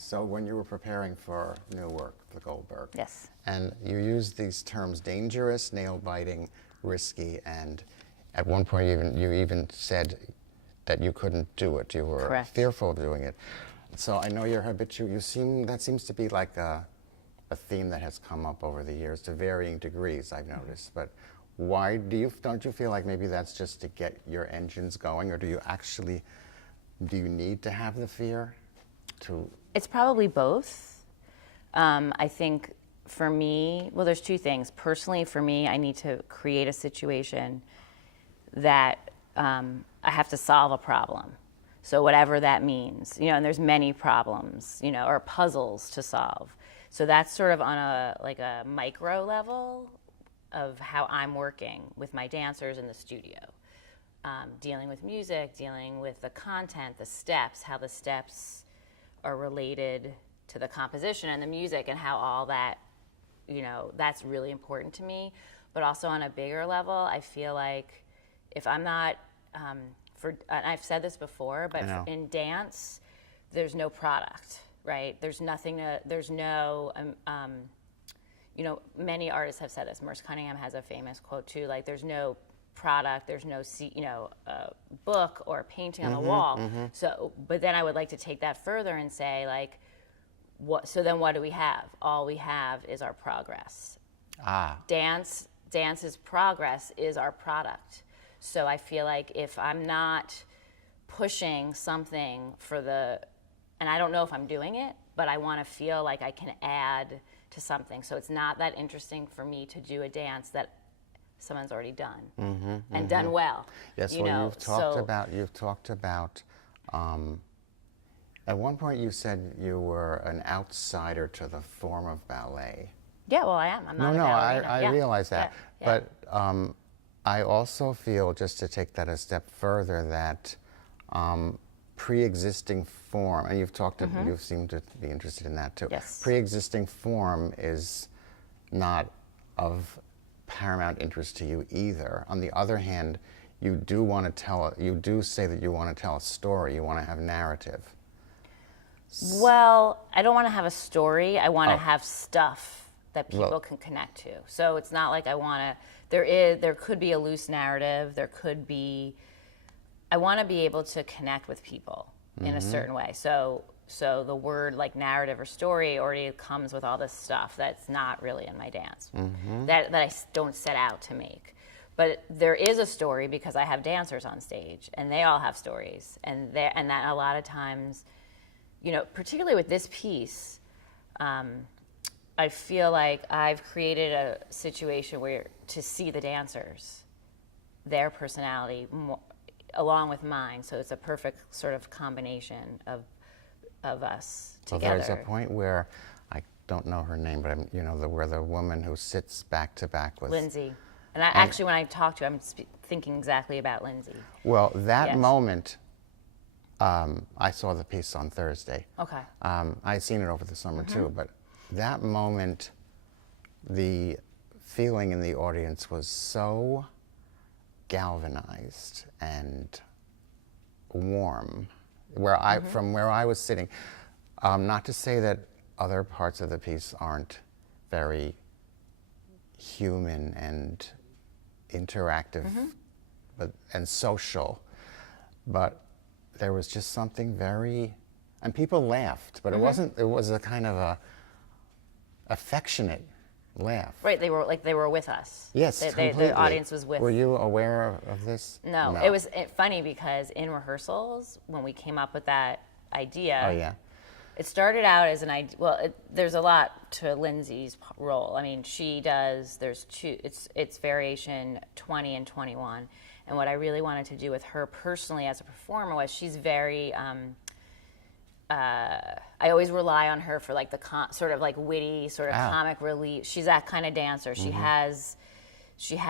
So when you were preparing for new work, the Goldberg, Yes. and you used these terms dangerous, nail-biting, risky, and at one point you even said that you couldn't do it. You were Correct. fearful of doing it. So I know you're habitual. That seems to be like a theme that has come up over the years to varying degrees, I've noticed. But why don't you feel like maybe that's just to get your engines going, or do you need to have the fear to? It's probably both. I think for me, well, there's two things. Personally, for me, I need to create a situation that I have to solve a problem. So whatever that means, and there's many problems, or puzzles to solve. So that's sort of on a micro level of how I'm working with my dancers in the studio. Dealing with music, dealing with the content, the steps, how the steps are related to the composition and the music, and how all that, that's really important to me. But also on a bigger level, I feel like if I'm not, and I've said this before, but in dance, there's no product, right? There's nothing there's no, many artists have said this. Merce Cunningham has a famous quote too, like there's no product, there's no book or painting on the wall. So, but then I would like to take that further and say, like, so then what do we have? All we have is our progress. Dance's progress is our product. So I feel like if I'm not pushing something and I don't know if I'm doing it, but I want to feel like I can add to something. So it's not that interesting for me to do a dance that someone's already done and done well. Yes, you've talked about, at one point you said you were an outsider to the form of ballet. Yeah, well, I am. I'm not a ballerina. I realize that. Yeah. But I also feel, just to take that a step further, that pre-existing form, and you seem to be interested in that too. Yes. Pre-existing form is not of paramount interest to you either. On the other hand, you do say that you want to tell a story, you want to have narrative. Well, I don't want to have a story. I want to have stuff that people can connect to. So it's not like I want to, there could be a loose narrative, I want to be able to connect with people in a certain way. So the word like narrative or story already comes with all this stuff that's not really in my dance, that I don't set out to make. But there is a story because I have dancers on stage, and they all have stories. And that a lot of times, particularly with this piece, I feel like I've created a situation where to see the dancers, their personality, along with mine. So it's a perfect sort of combination of us together. Well, there's a point where, I don't know her name, but where the woman who sits back to back with Lindsay. And actually, when I talk to her, I'm thinking exactly about Lindsay. Well, that moment, I saw the piece on Thursday. Okay. I'd seen it over the summer too, but that moment, the feeling in the audience was so galvanized and warm, from where I was sitting. Not to say that other parts of the piece aren't very human and interactive, and social, but there was just something very, and people laughed, but it was a kind of a affectionate laugh. Right, they were with us. Yes, completely. The audience was with. Were you aware of this? No. It was funny because in rehearsals, when we came up with that idea, it started out as an idea. Well, there's a lot to Lindsay's role. I mean, there's two, it's variation 20 and 21. And what I really wanted to do with her personally as a performer was she's very, I always rely on her for like the sort of like witty, sort of comic relief. She's that kind of dancer. She has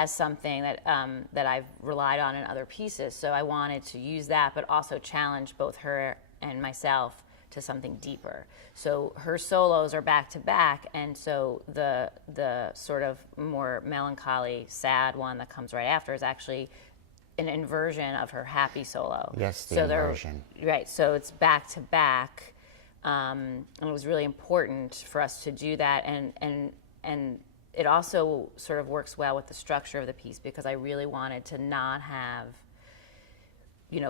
something that I've relied on in other pieces. So I wanted to use that, but also challenge both her and myself to something deeper. So her solos are back to back, and so the sort of more melancholy, sad one that comes right after is actually an inversion of her happy solo. Yes, the inversion. Right, so it's back to back, And it was really important for us to do that. And it also sort of works well with the structure of the piece, because I really wanted to not have,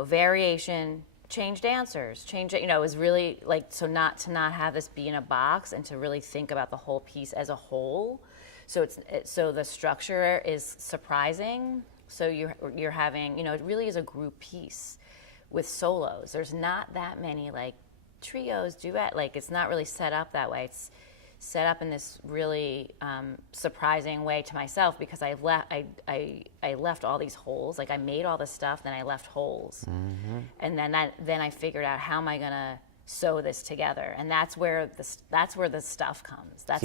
variation, change dancers, it was really like, so not have this be in a box, and to really think about the whole piece as a whole. So so the structure is surprising. So you're having, it really is a group piece with solos. There's not that many like trios, duet, like it's not really set up that way. It's set up in this really surprising way to myself, because I left all these holes. Like I made all this stuff, then I left holes, and then I figured out, how am I gonna sew this together? And that's where the stuff comes. That's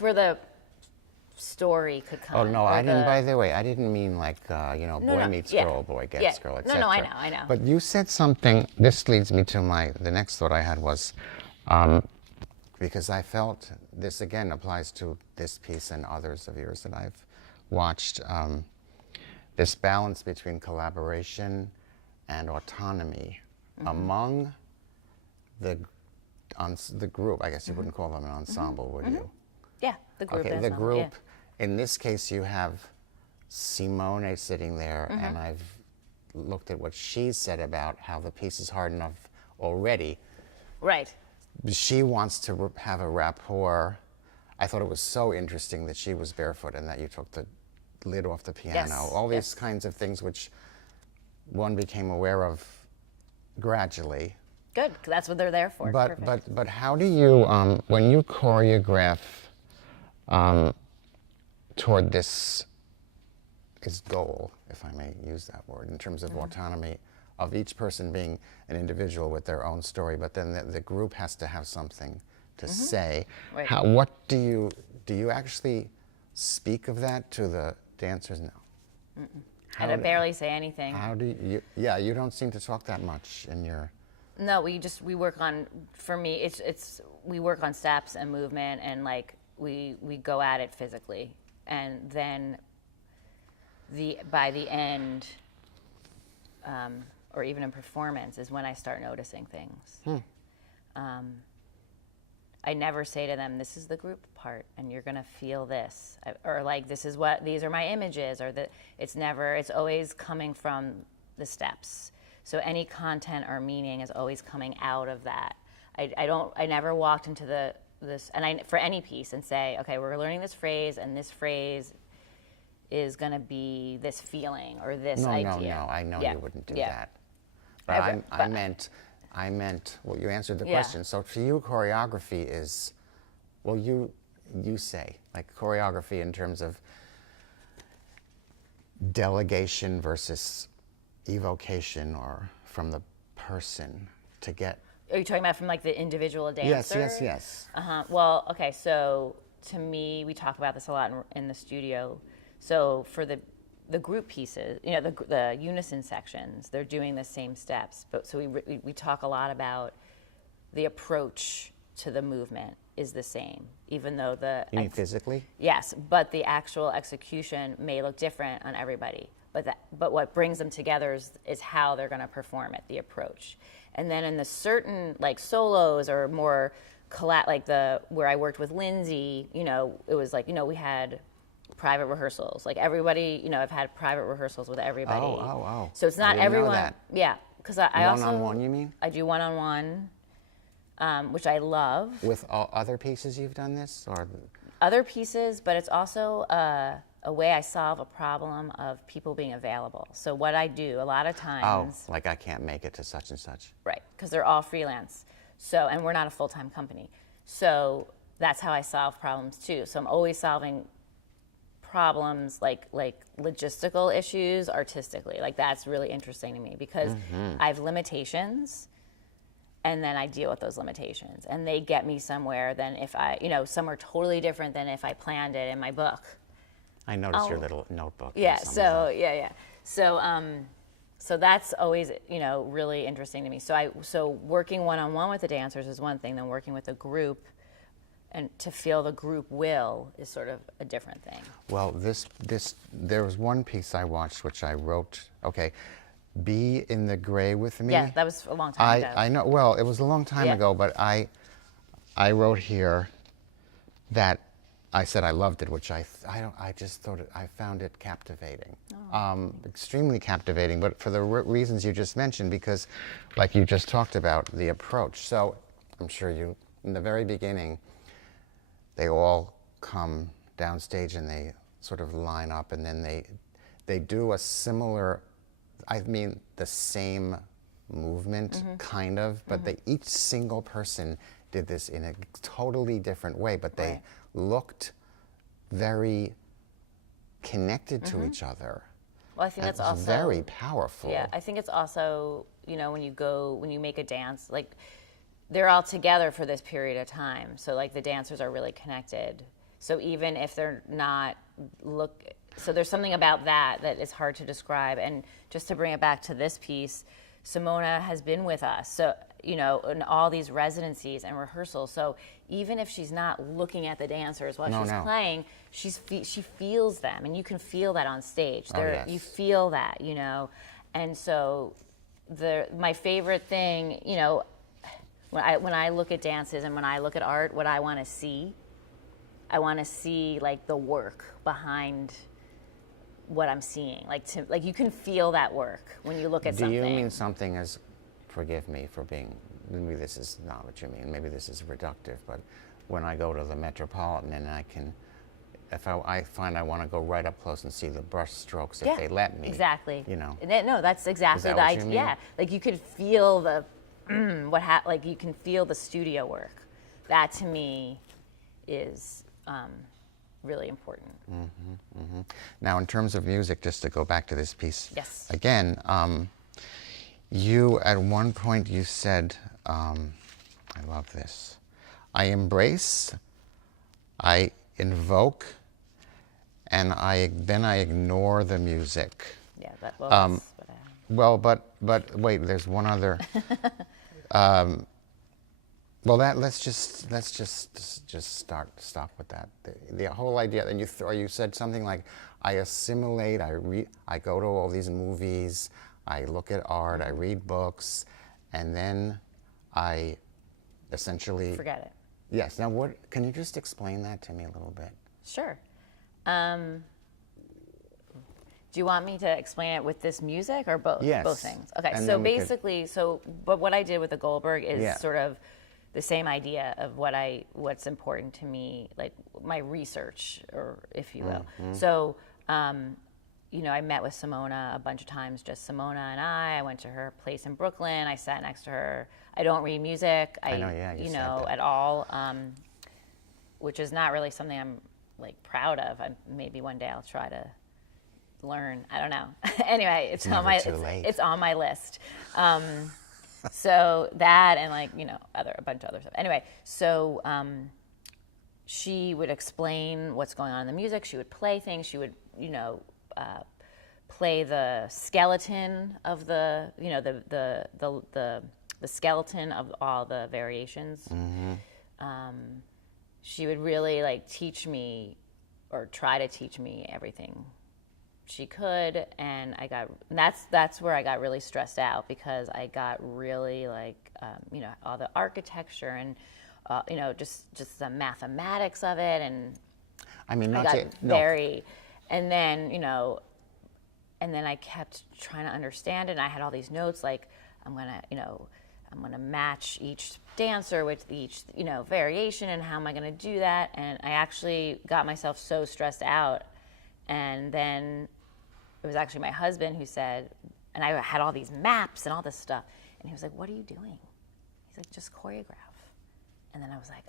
where the story could come. Oh no, I didn't. By the way, I didn't mean like boy meets girl, boy gets girl, etc. No, I know. But you said something. This leads me to the next thought I had was, because I felt this again applies to this piece and others of yours that I've watched. This balance between collaboration and autonomy among the group. I guess you wouldn't call them an ensemble, would you? Yeah, the group. Okay, the group. Yeah. In this case, you have Simone sitting there, and I've looked at what she said about how the piece is hard enough already. Right. She wants to have a rapport. I thought it was so interesting that she was barefoot and that you took the lid off the piano. Yes. All these kinds of things which one became aware of gradually. Good, 'cause that's what they're there for. But how do you, when you choreograph toward this goal, if I may use that word, in terms of autonomy, of each person being an individual with their own story, but then the group has to have something to say. Right. What do you actually speak of that to the dancers? No. I barely say anything. How do you? Yeah, you don't seem to talk that much in your. No, we work on. For me, we work on steps and movement, and like we go at it physically, and then by the end. Or even in performance is when I start noticing things. I never say to them, this is the group part and you're gonna feel this, or like these are my images, or it's always coming from the steps. So any content or meaning is always coming out of that. I never walked into this for any piece and say, okay, we're learning this phrase, and this phrase is going to be this feeling or this idea. No, I know you wouldn't do that. But I meant, well, you answered the question. So for you, choreography is, well, you say, like choreography in terms of delegation versus evocation, or from the person to get. Are you talking about from like the individual dancer? Yes. Well, okay, so to me, we talk about this a lot in the studio. So for the group pieces, the unison sections, they're doing the same steps. But so we talk a lot about the approach to the movement is the same, even though You mean physically? Yes, but the actual execution may look different on everybody. But what brings them together is how they're going to perform it, the approach. And then in the certain like solos or more where I worked with Lindsay, it was like we had private rehearsals. Like everybody, I've had private rehearsals with everybody. Oh. So it's not everyone. Know that. Yeah, because I also one-on-one. You mean? I do one-on-one, which I love. With other pieces, you've done this, or other pieces, but it's also a way I solve a problem of people being available. So what I do a lot of times. Oh, like I can't make it to such and such. Right, because they're all freelance. So, and we're not a full-time company. So that's how I solve problems too. So I'm always solving problems like logistical issues artistically. Like that's really interesting to me, because I have limitations, and then I deal with those limitations, and they get me somewhere than if somewhere totally different than if I planned it in my book. I noticed your little notebook. Yeah, so that's always really interesting to me. So working one-on-one with the dancers is one thing, then working with a group and to feel the group will is sort of a different thing. Well, there was one piece I watched which I wrote. Okay, Be in the Gray with Me? Yeah, that was a long time ago. I know, well, it was a long time Yeah. ago, but I wrote here that I said I loved it, which I just thought I found it captivating, extremely captivating. But for the reasons you just mentioned, because, like you just talked about, the approach. So I'm sure you, in the very beginning, they all come downstage and they sort of line up, and then they do a similar, I mean, the same movement, kind of, but each single person did this in a totally different way, but they looked very connected to each other. Well, I think And that's it was also very powerful. Yeah, I think it's also, you know, when you make a dance, like they're all together for this period of time. So like the dancers are really connected. So even if they're not so there's something about that is hard to describe. And just to bring it back to this piece, Simona has been with us. So, you know, in all these residencies and rehearsals. So even if she's not looking at the dancers while she's playing, she feels them, and you can feel that on stage. Yes. You feel that, you know. And so my favorite thing, you know, when I look at dances and when I look at art, what I want to see like the work behind what I'm seeing. Like you can feel that work when you look at something. Do you mean something as, forgive me for being, maybe this is not what you mean, maybe this is reductive, but when I go to the Metropolitan and I can, if I find I want to go right up close and see the brush strokes if they let me. Exactly. You know. No, that's exactly Is that the what idea. you mean? Yeah, like you could feel the like you can feel the studio work. That to me is really important. Now, in terms of music, just to go back to this piece Yes. again, you at one point you said, I love this, I embrace, I invoke, and then I ignore the music. Yeah, that's what I Well, but wait, there's one other. Well, let's just stop with that. The whole idea, and you said something like, I assimilate, I go to all these movies, I look at art, I read books, and then I essentially forget it. Yes. Now, can you just explain that to me a little bit? Sure. Do you want me to explain it with this music or both? Yes. Both things. Okay. And So then we could- basically, but what I did with the Goldberg is Yeah. sort of the same idea of what's important to me, like my research, or if you will. So, you know, I met with Simona a bunch of times, just Simona and I went to her place in Brooklyn. I sat next to her. I don't read music. I know, yeah, you you said know, that. at all, which is not really something I'm like proud of. Maybe one day I'll try to learn. I don't know. Anyway, it's on never too late. it's on my list. So that, and like, you know, a bunch of other stuff. Anyway, so she would explain what's going on in the music. She would play things. She would, you know, play the skeleton of the, you know, the skeleton of all the variations. She would really like teach me, or try to teach me, everything she could, and that's where I got really stressed out, because I got really like you know, all the architecture and you know, just the mathematics of it, and I mean, I not got to, very, and then, you know, and then I kept trying to understand it, and I had all these notes like, I'm gonna match each dancer with each, you know, variation, and how am I gonna do that? And I actually got myself so stressed out, and then it was actually my husband who said, and I had all these maps and all this stuff, and he was like, what are you doing? He's like, just choreograph. And then I was like,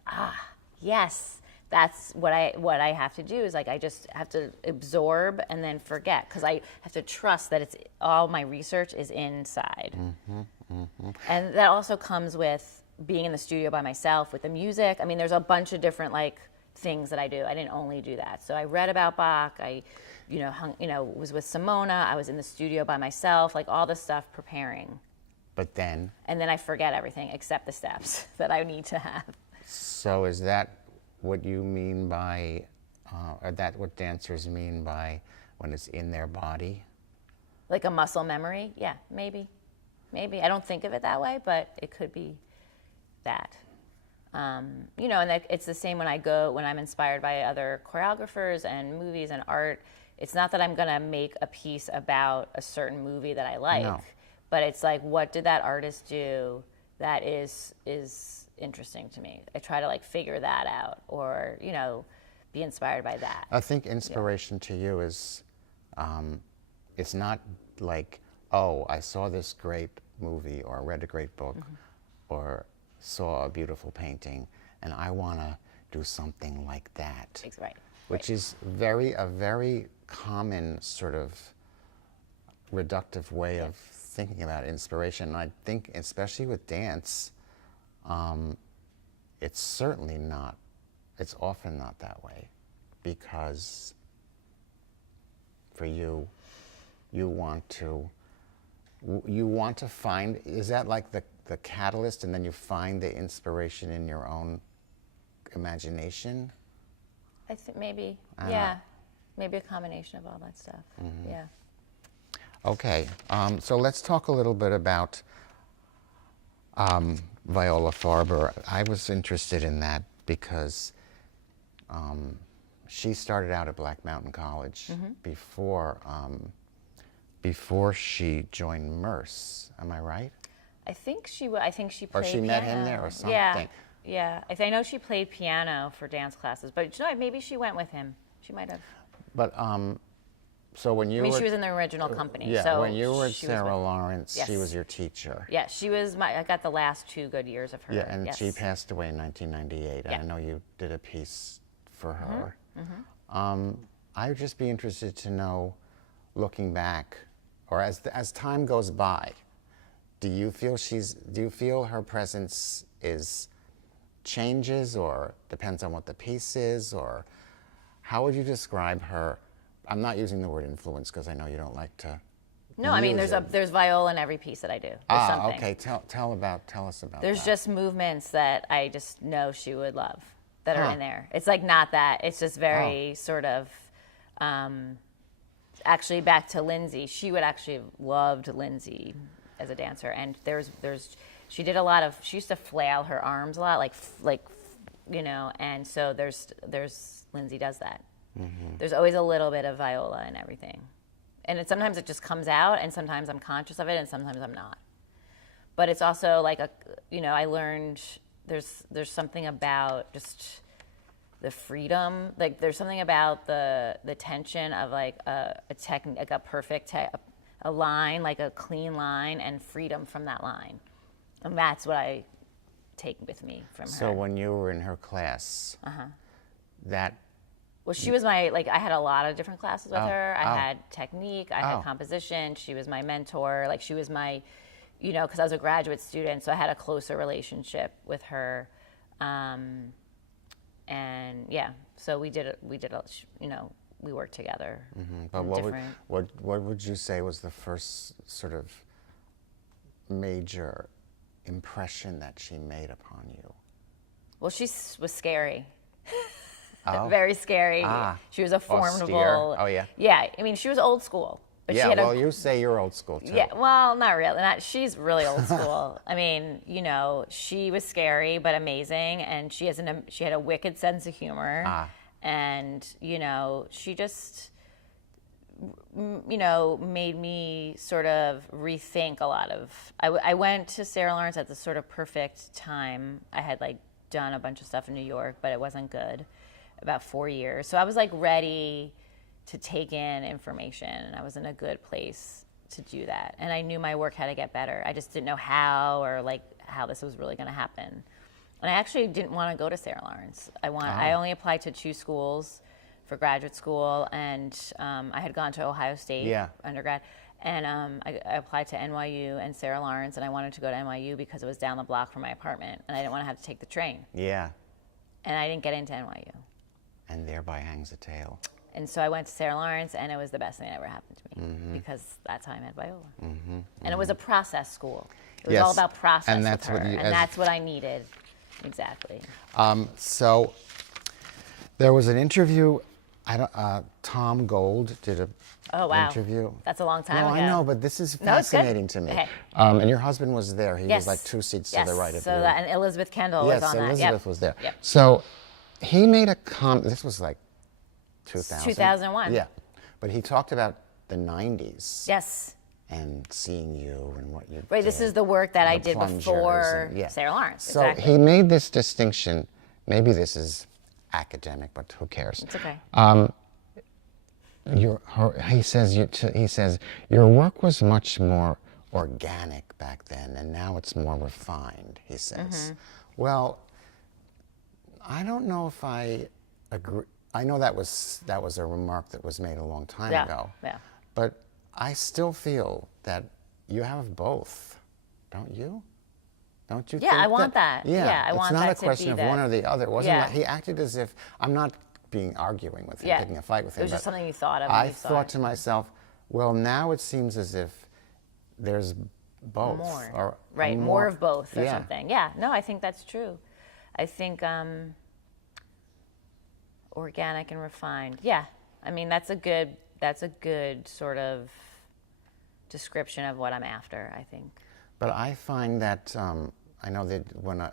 yes, that's what I have to do, is like, I just have to absorb and then forget, because I have to trust that it's all my research is inside. And that also comes with being in the studio by myself with the music. I mean, there's a bunch of different like things that I do. I didn't only do that. So I read about Bach. I, you know, was with Simona. I was in the studio by myself, like all this stuff preparing. But then. And then I forget everything except the steps that I need to have. So is that what you mean by, or that what dancers mean by when it's in their body? Like a muscle memory? Yeah, maybe. Maybe. I don't think of it that way, but it could be that. You know, and it's the same when I'm inspired by other choreographers and movies and art. It's not that I'm going to make a piece about a certain movie that I like, No. but it's like, what did that artist do that is interesting to me? I try to like figure that out, or, you know, be inspired by that. I think inspiration to you is, it's not like, oh, I saw this great movie or read a great book or saw a beautiful painting and I want to do something like that. Right. Which is a very common sort of reductive way of thinking about inspiration. And I think especially with dance, it's often not that way, because for you want to find, is that like the catalyst, and then you find the inspiration in your own imagination? I think maybe, maybe a combination of all that stuff. Yeah. Okay, so let's talk a little bit about Viola Farber. I was interested in that because she started out at Black Mountain College before she joined Merce. Am I right? I think she played Or she met him there or something. Yeah. I know she played piano for dance classes, but you know, maybe she went with him. She might have. But so when you she was in the original company. Yeah, so when you were at she was Sarah Lawrence, Yes. she was your teacher. Yeah, she was I got the last 2 good years of her. Yeah, and yes. she passed away in 1998. Yeah. I know you did a piece for her. I would just be interested to know, looking back, or as time goes by, do you feel her presence changes, or depends on what the piece is, or how would you describe her? I'm not using the word influence because I know you don't like to. No, I mean there's viola in every piece that I do. There's something. Okay. Tell us about There's that. just movements that I just know she would love that are in there. It's like not that. It's just very sort of. Actually, back to Lindsay. She would actually have loved Lindsay as a dancer, and she did a lot of. She used to flail her arms a lot, like you know, and so there's Lindsay does that. There's always a little bit of viola in everything. And sometimes it just comes out, and sometimes I'm conscious of it, and sometimes I'm not. But it's also like I learned there's something about just the freedom. Like there's something about the tension of like a technique, like a perfect a line, like a clean line, and freedom from that line. And that's what I take with me from her. So when you were in her class, that. Well, she was I had a lot of different classes with her. I had technique, I had composition. She was my mentor. Like she was my, you know, because I was a graduate student, so I had a closer relationship with her. And yeah, so we worked together. But what would you say was the first sort of major impression that she made upon you? Well, she was scary. Very scary. She was a formidable. Austere. Oh yeah. Yeah, I mean, she was old school. But Yeah. she had Well, you say you're old school too. Yeah. Well, not really. She's really old school. I mean, you know, she was scary but amazing, and she had a wicked sense of humor, and you know, she just, you know, made me sort of rethink a lot of. I went to Sarah Lawrence at the sort of perfect time. I had like done a bunch of stuff in New York, but it wasn't good. About 4 years. So I was like ready to take in information, and I was in a good place to do that. And I knew my work had to get better. I just didn't know how, or like how this was really going to happen. And I actually didn't want to go to Sarah Lawrence. I only applied to 2 schools for graduate school, and I had gone to Ohio State undergrad. And I applied to NYU and Sarah Lawrence, and I wanted to go to NYU because it was down the block from my apartment, and I didn't want to have to take the train. Yeah. And I didn't get into NYU. And thereby hangs a tale. And so I went to Sarah Lawrence, and it was the best thing that ever happened to me because that's how I met viola. And it was a process school. It was all about process and that's with her, what and that's what I needed. Exactly. So there was an interview I don't. Tom Gold did a Oh, wow. interview. That's a long time no, ago. I know, but this is No, it's good. fascinating to me. Okay. And your husband was there. He Yes. was like 2 seats Yes. to the right of so you. that, and Elizabeth Kendall Yes, was on that. Elizabeth Yep. was there. Yep. So he made a comment. This was like 2000. 2001. Yeah, but he talked about the 90s. Yes. And seeing you and what you Right, did. this is the work that I did plungers before and- yeah. Sarah Lawrence. So Exactly. he made this distinction. Maybe this is academic, but who cares? It's okay. He says your work was much more organic back then, and now it's more refined. He says. Well, I don't know if I agree. I know that was a remark that was made a long time ago. Yeah. But I still feel that you have both, don't you? Don't you? Yeah, think I want that. Yeah, Yeah, I want it's not that a to question be of that. one or the other. It wasn't Yeah. like he acted as if I'm not arguing with him, Yeah. picking a fight with him. It was just but something you thought of. when I you saw thought it. to myself, well, now it seems as if there's both. More. Or Right, or more of both or yeah. something. Yeah, no, I think that's true. I think organic and refined. Yeah, I mean that's a good sort of description of what I'm after, I think. But I find that I know that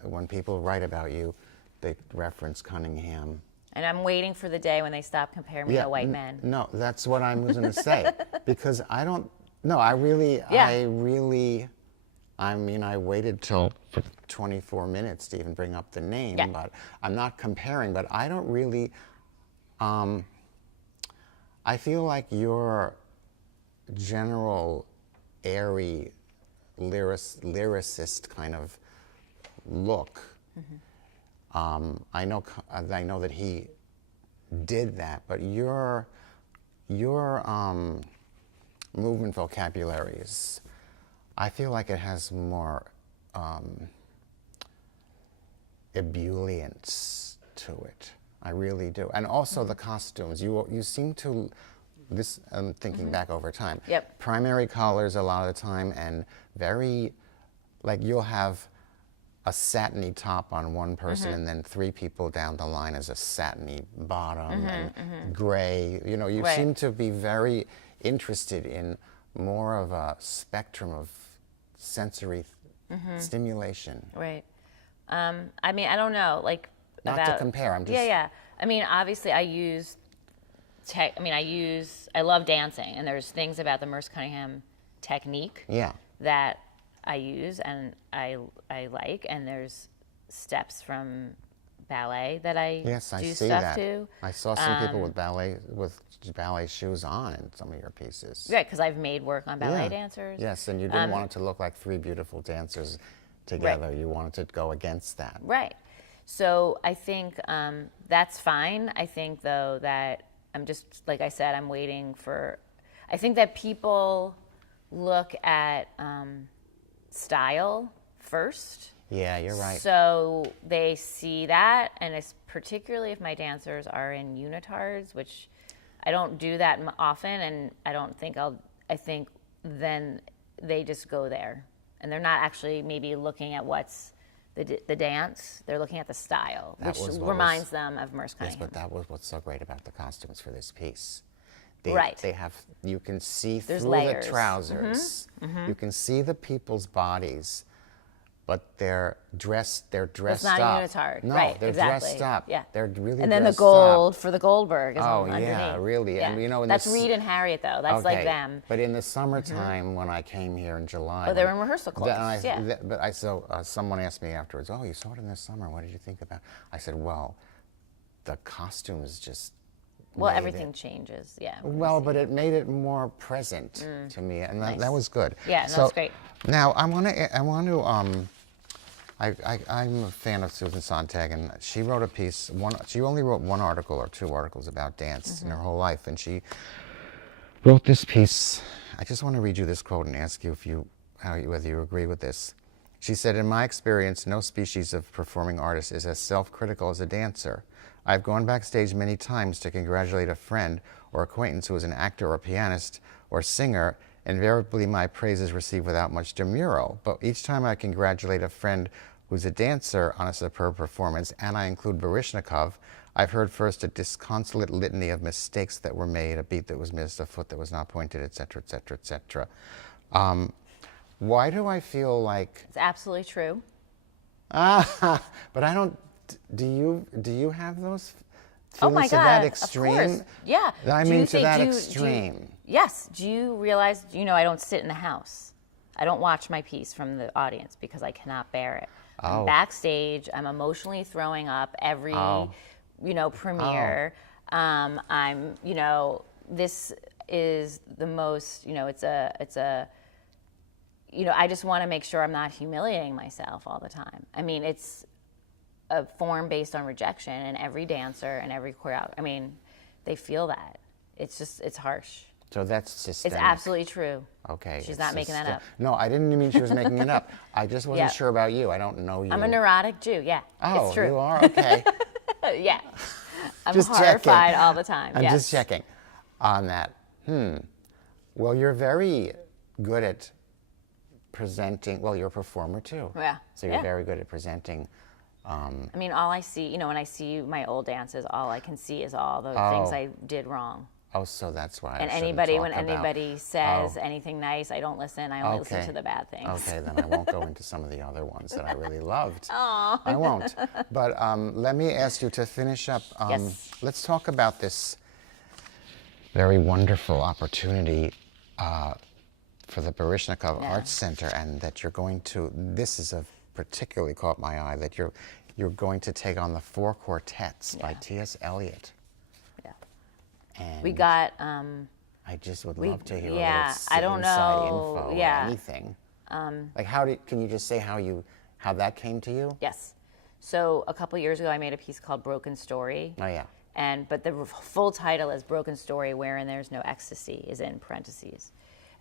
when people write about you, they reference Cunningham. And I'm waiting for the day when they stop comparing me to white men. No, that's what I was going to say. Because I don't. No, I really. I mean, I waited till for 24 minutes to even bring up the name, Yeah. but I'm not comparing. But I don't really. I feel like your general airy lyricist kind of look. I know that he did that, but your movement vocabulary is, I feel like it has more ebullience to it. I really do, and also the costumes. You seem to. This I'm thinking back over time. Yep. Primary colors a lot of the time, and very, like you'll have a satiny top on one person, and then 3 people down the line as a satiny bottom and gray. You know, you Right. seem to be very interested in more of a spectrum of sensory stimulation. Right. I mean, I don't know, like Not to compare. I'm just Yeah. I mean, obviously, I love dancing, and there's things about the Merce Cunningham technique yeah. that I use and I like, and there's steps from ballet that I Yes, I do see stuff that. to. I saw some people with ballet shoes on in some of your pieces. Right, because I've made work on ballet Yeah. dancers. Yes, and you didn't want it to look like 3 beautiful dancers together. You wanted to go against that. Right. So I think that's fine. I think, though, that I'm just, like I said, I'm waiting for, I think that people look at style first. Yeah, you're right. So they see that, and it's particularly if my dancers are in unitards, which I don't do that often, and I don't think I think then they just go there. And they're not actually maybe looking at what's the dance, they're looking at the style, That which was what reminds them of Merce Yes, Cunningham. but that was what's so great about the costumes for this piece. Right. They have, you can see There's through layers. the trousers. You can see the people's bodies, but they're dressed It's not up. a unitard. No, Right, they're exactly. dressed up. Yeah. They're really And then the dressed gold up. for the Goldberg is Oh, underneath. yeah, really. And, you know, in that's this- Reed and Harriet, though. That's like Okay, them. But in the summertime, when I came here in July, Oh, they were in rehearsal clothes, But I saw someone asked me afterwards, "Oh, you saw it in the summer. What did you think about?" I said, "Well, the costumes just." Well, made everything it- change, yeah. Well, but it made it more present to me, and that was good. Yeah, no, so, that's great. Now I'm a fan of Susan Sontag, and she wrote a piece. She only wrote 1 article or 2 articles about dance in her whole life, and she wrote this piece. I just want to read you this quote and ask you whether you agree with this. She said, "In my experience, no species of performing artist is as self-critical as a dancer. I've gone backstage many times to congratulate a friend or acquaintance who is an actor or pianist or singer. Invariably, my praise is received without much demurral. But each time I congratulate a friend who's a dancer on a superb performance, and I include Baryshnikov, I've heard first a disconsolate litany of mistakes that were made, a beat that was missed, a foot that was not pointed, etc., etc., etc. Why do I feel like... It's absolutely true. But I don't... Do you have those Oh my feelings to God, that extreme? of course. Yeah. I Do you mean, to think- that do you- extreme. Yes. Do you realize, I don't sit in the house. I don't watch my piece from the audience because I cannot bear it. Oh. I'm backstage. I'm emotionally throwing up every, premiere. This is the most, I just want to make sure I'm not humiliating myself all the time. I mean, it's a form based on rejection, and every dancer and every choreographer, they feel that. It's harsh. So that's systemic. It's absolutely true. Okay. She's not making that up. No, I didn't mean she was making it up. I just wasn't Yeah. sure about you. I don't know you. I'm a neurotic Jew, yeah. Oh, it's true. you are? Okay. Yeah. I'm Just horrified checking. all the time. I'm yes. just checking on that. Well, you're very good at presenting. Well, you're a performer too. Yeah. So you're Yeah. very good at presenting. All I see, when I see my old dances, all I can see is all the things I did wrong. Oh, so that's why. And I shouldn't when talk about- anybody says anything nice, I don't listen. I only listen Okay. to the bad things. Okay, then I won't go into some of the other ones that I really loved. I won't. But let me ask you to finish up. Yes. Let's talk about this very wonderful opportunity for the Baryshnikov Arts Center, and that you're going to. This is particularly caught my eye, that you're going to take on the 4 quartets by T.S. Eliot. Yeah. And We got. I just would love to hear a yeah, little I don't inside know, info yeah. or anything. Like can you just say how that came to you? Yes. So a couple years ago, I made a piece called Broken Story. Oh yeah. But the full title is Broken Story Wherein There's No Ecstasy, is in parentheses.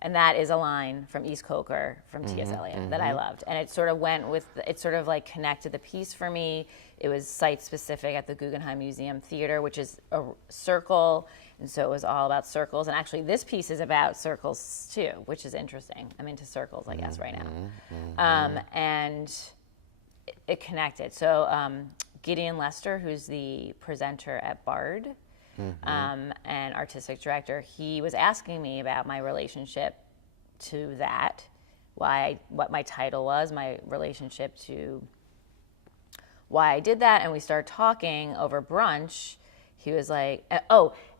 And that is a line from East Coker from T.S. Eliot that I loved. And it sort of like connected the piece for me. It was site specific at the Guggenheim Museum Theater, which is a circle. And so it was all about circles. And actually this piece is about circles too, which is interesting. I'm into circles, I guess, right now. And it connected. So Gideon Lester, who's the presenter at Bard, and artistic director, he was asking me about my relationship to that, what my title was, my relationship to why I did that, and we started talking over brunch. He was like,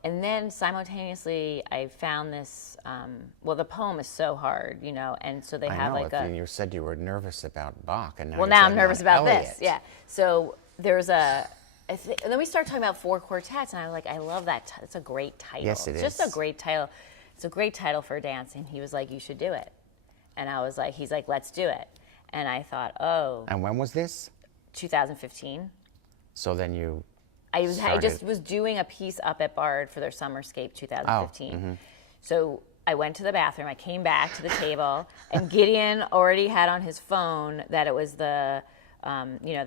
and then simultaneously I found this, the poem is so hard, and so they have like you said you were nervous about Bach, and now well, you're now talking I'm nervous about Eliot. this. Yeah. So there's and then we started talking about 4 quartets, and I was like, I love that. It's a great title. Yes, it's is. just a great title. It's a great title for a dance. And he was like, you should do it. And I was like, he's like, let's do it. And I thought, And when was this? 2015. So then you. I just started- was doing a piece up at Bard for their Summerscape 2015. Mm-hmm. So I went to the bathroom. I came back to the table, and Gideon already had on his phone that it was the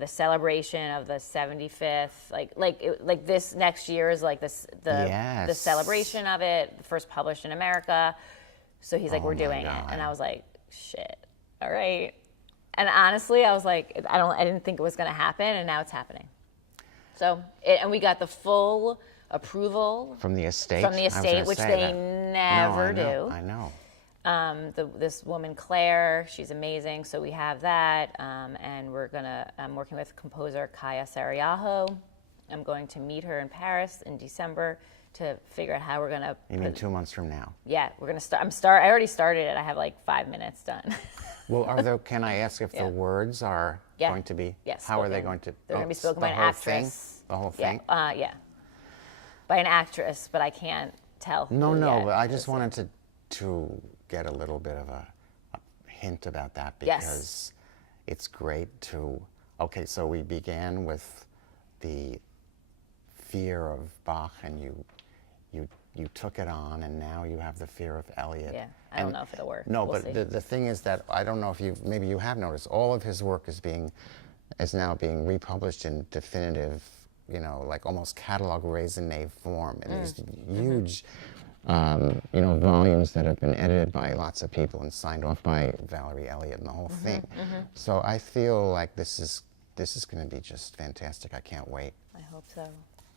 celebration of the 75th, like this next year is like the celebration of it, first published in America. So he's like, we're doing it, and I was like, shit, all right. And honestly, I was like, I didn't think it was going to happen, and now it's happening. So, and we got the full approval from the estate. Which they never do. I know. This woman Claire, she's amazing. So we have that, and I'm working with composer Kaya Sarayaho. I'm going to meet her in Paris in December to figure out how we're gonna. You mean 2 months from now? Yeah, we're gonna start. I already started it. I have like 5 minutes done. Well, can I ask if the words are going to be? Yes. How are they going to? They're going to be spoken the by an whole actress. Thing? The whole thing? Yeah. By an actress, but I can't tell. No, yet. but I just wanted to get a little bit of a hint about that, because it's great to. Okay, so we began with the fear of Bach, and you took it on, and now you have the fear of Eliot. Yeah, I don't know if it'll work. No, We'll but see. the thing is that I don't know if maybe you have noticed, all of his work is now being republished in definitive, like almost catalog raisonné form, and there's huge, volumes that have been edited by lots of people and signed off by Valerie Elliott and the whole thing. So I feel like this is going to be just fantastic. I can't wait. I hope so.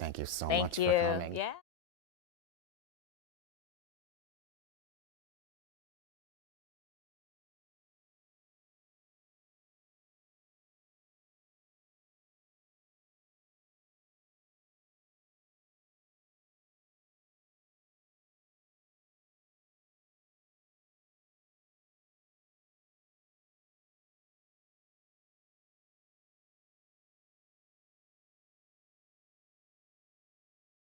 Thank you so Thank much you. for coming. Yeah.